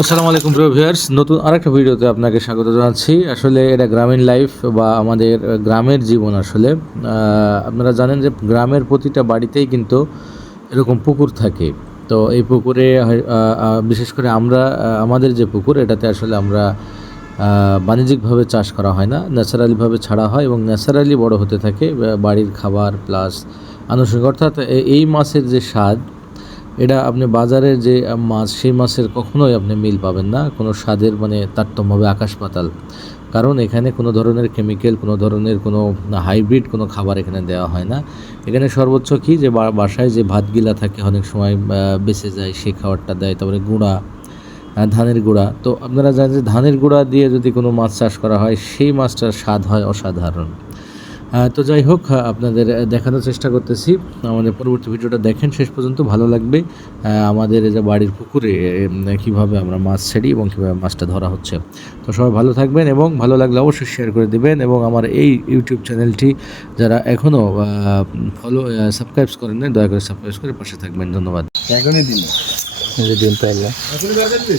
আসসালামু আলাইকুম প্রিয় ভিউয়ার্স, নতুন আরেকটা ভিডিওতে আপনাকে স্বাগত জানাচ্ছি। আসলে এটা গ্রামীণ লাইফ বা আমাদের গ্রামের জীবন আসলে। আপনারা জানেন যে গ্রামের প্রতিটা বাড়িতেই কিন্তু এরকম পুকুর থাকে। তো এই পুকুরে বিশেষ করে আমরা আমাদের যে পুকুর, এটাতে আসলে আমরা বাণিজ্যিকভাবে চাষ করা হয় না। ন্যাচারালিভাবে ছাড়া হয় এবং ন্যাচারালি বড় হতে থাকে বাড়ির খাবার প্লাস আনুষঙ্গিক, অর্থাৎ এই মাছের যে স্বাদ, এটা আপনি বাজারের যে মাছ, সেই মাছের কখনোই আপনি মিল পাবেন না। কোনো স্বাদের মানে তারতম্য হবে আকাশ পাতাল। কারণ এখানে কোনো ধরনের কেমিক্যাল কোনো ধরনের কোনো হাইব্রিড কোনো খাবার এখানে দেওয়া হয় না। এখানে সর্বোচ্চ কি যে বাসায় যে ভাতগিলা থাকে, অনেক সময় বেঁচে যায় সেই খাবারটা দেয়। তারপরে গুঁড়া ধানের গুঁড়া। তো আপনারা জানেন যে ধানের গুঁড়া দিয়ে যদি কোনো মাছ চাষ করা হয়, সেই মাছটার স্বাদ হয় অসাধারণ। তো যাই হোক আপনাদের দেখানোর চেষ্টা করতেছি। আমাদের পরবর্তী ভিডিওটা দেখেন শেষ পর্যন্ত ভালো লাগবে। আমাদের এই যে বাড়ির পুকুরে কীভাবে আমরা মাছ ছাড়ি এবং কীভাবে মাছটা ধরা হচ্ছে। তো সবাই ভালো থাকবেন এবং ভালো লাগলে অবশ্যই শেয়ার করে দেবেন এবং আমার এই ইউটিউব চ্যানেলটি যারা এখনও ফলো সাবস্ক্রাইব করেন নাই দয়া করে সাবস্ক্রাইব করে পাশে থাকবেন। ধন্যবাদ। এখনই দিন। দিন পাইলে এখনই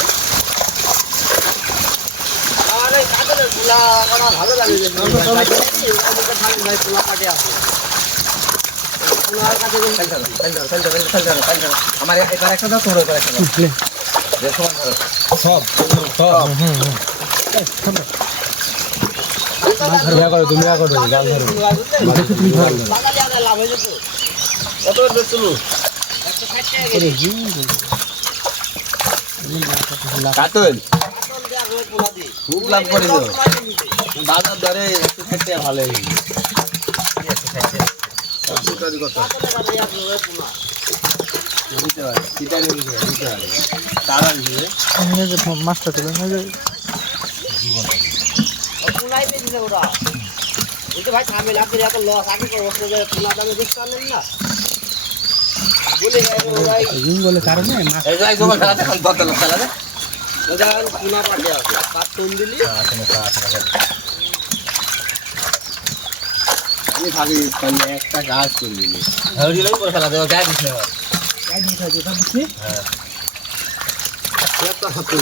করো তুমি করো খুব লাভ করে বাজার দরে ভালো দিতে পারে তারা দিয়ে মাছটা তুলে ভাই থামে আপনি এত লস আগে করব দামে দেখতে পারলেন না বলে কারণে এই যে একদম খেলাতে খান বদল খেলাতে ওদের পোনা পাঠে আছে। তার টন দিলি আমি তাহলে একটা গাছ করে দিলি ধরে দিলেই পরে খেলা দেওয়া গাছ দিতে হবে। একটা হাতে